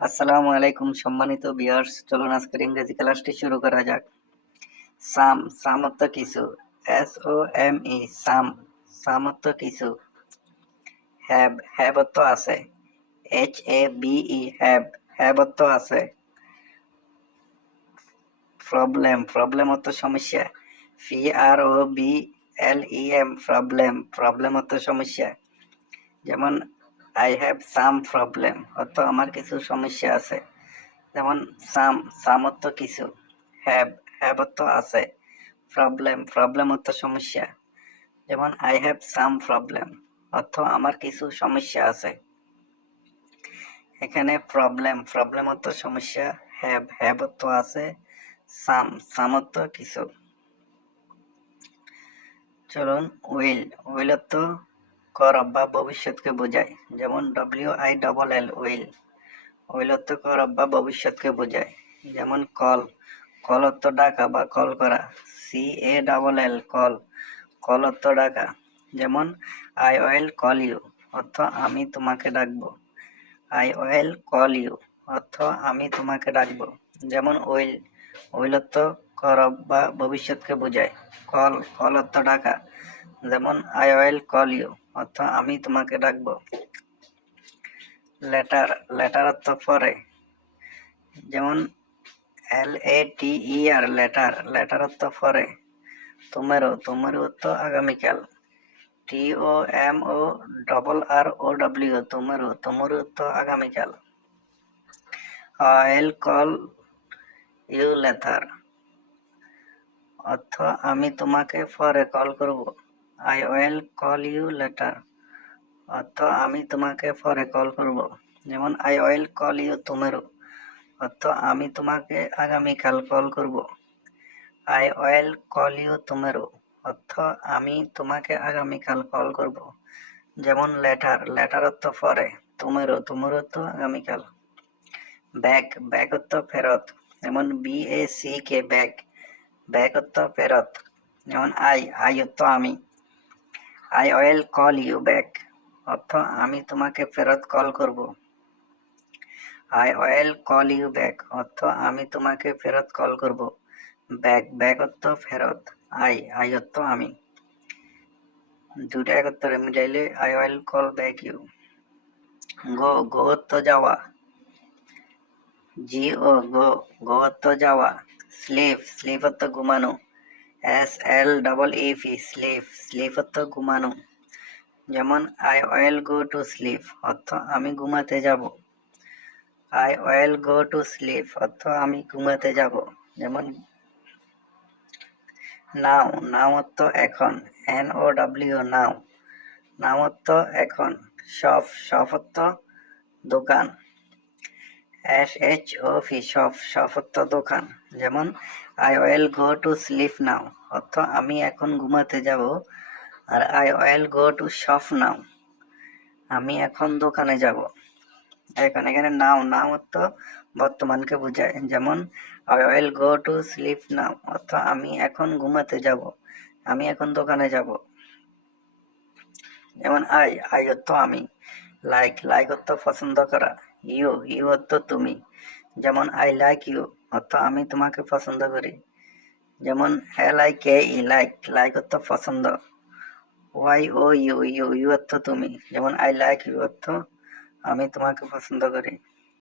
আসসালামু আলাইকুম সম্মানিত ভিউয়ার্স, চলুন আজকের ইংরেজি ক্লাসটি শুরু করা যাক। সাম, সাম অর্থ কিছু। SOME, সাম, সাম অর্থ কিছু। হ্যাভ, হ্যাভ অর্থ আছে। HABE, হ্যাভ, হ্যাভ অর্থ আছে। প্রবলেম, প্রবলেম অর্থ সমস্যা। PROBLEM, প্রবলেম, প্রবলেম অর্থ সমস্যা। যেমন আই হ্যাভ সাম প্রবলেম অর্থ আমার কিছু সমস্যা আছে। যেমন সাম, সাম অর্থ কিছু। হ্যাভ, হ্যাভ অর্থ আছে। প্রবলেম, প্রবলেম অর্থ সমস্যা। যেমন আই হ্যাভ সাম প্রবলেম অর্থ আমার কিছু সমস্যা আছে। এখানে প্রবলেম, প্রবলেম অর্থ সমস্যা। হ্যাভ, হ্যাভ অর্থ আছে। সাম, সাম অর্থ কিছু। চলুন উইল, উইল অর্থ করব বা ভবিষ্যৎকে বোঝায়। যেমন WILL, উইল, উইল অর্থ করব বা ভবিষ্যৎকে বোঝায়। যেমন কল, কল অর্থ ডাকা বা কল করা। CALL, কল, কল অর্থ ডাকা। যেমন আই উইল কল ইউ অর্থ আমি তোমাকে ডাকবো। আই উইল কল ইউ অর্থ আমি তোমাকে ডাকবো। যেমন উইল, উইল অর্থ করব বা ভবিষ্যৎকে বোঝায়। কল, কল অর্থ ডাকা। যেমন আই উইল কল ইউ অর্থ আমি তোমাকে ডাকবো। লেটার, লেটার অর্থ পরে। যেমন LATER, লেটার, লেটার অর্থ পরে। তোমারও, তোমারও অর্থ আগামীকাল। TOMORROW, তোমারও, তোমারও অর্থ আগামীকাল। I'll call you later অর্থ আমি তোমাকে পরে কল করব। I will call you later অর্থ আমি তোমাকে পরে কল করব। যেমন I will call you tomorrow অর্থ আমি তোমাকে আগামীকাল কল করব। I will call you tomorrow অর্থ আমি তোমাকে আগামীকাল কল করব। যেমন লেটার, লেটার অর্থ পরে। tomorrow, tomorrow অর্থ আগামীকাল। ব্যাক, ব্যাক অর্থ ফেরত। যেমন BACK, ব্যাক, ব্যাক অর্থ ফেরত। যেমন আই, আই অর্থ আমি। I will call you back অর্থ আমি তোমাকে ফেরত কল করব। I will call you back অর্থ আমি তোমাকে ফেরত কল করব। ব্যাক, ব্যাক অর্থ ফেরত। আই, আই অর্থ আমি। দুটো একত্রে মিলাইলে I will call back you। গো, গো অর্থ যাওয়া। GO, গো, গো অর্থ যাওয়া। স্লিপ, স্লিপ অর্থ ঘুমানো। SLEEP, স্লিপ, স্লিপ অর্থ ঘুমানো। যেমন I will go to sleep অর্থ আমি ঘুমাতে যাব। I will go to sleep অর্থ আমি ঘুমাতে যাব। যেমন নাও, নাও অর্থ এখন। NOW, নাও, নাও অর্থ এখন। শপ, শপ অর্থ দোকান। SHOP, শপ, শপ অর্থ দোকান। যেমন I will go to sleep now অর্থ আমি এখন ঘুমাতে যাব। আর I will go to shop now আমি এখন দোকানে যাব। এখন এখানে নাও, নাও অর্থ বর্তমানকে বোঝায়। যেমন I will go to sleep now অর্থ আমি এখন ঘুমাতে যাব, আমি এখন দোকানে যাব। যেমন আই, আই অর্থ আমি। লাইক, লাইক অর্থ পছন্দ করা। ইউ, ইউ অর্থ তুমি। যেমন I like you অর্থ আমি তোমাকে পছন্দ করি। যেমন LIKE, লাইক, লাইক অর্থ পছন্দ। YOU, ইউ, ইউ অর্থ তুমি। যেমন I like you অর্থ আমি তোমাকে পছন্দ করি।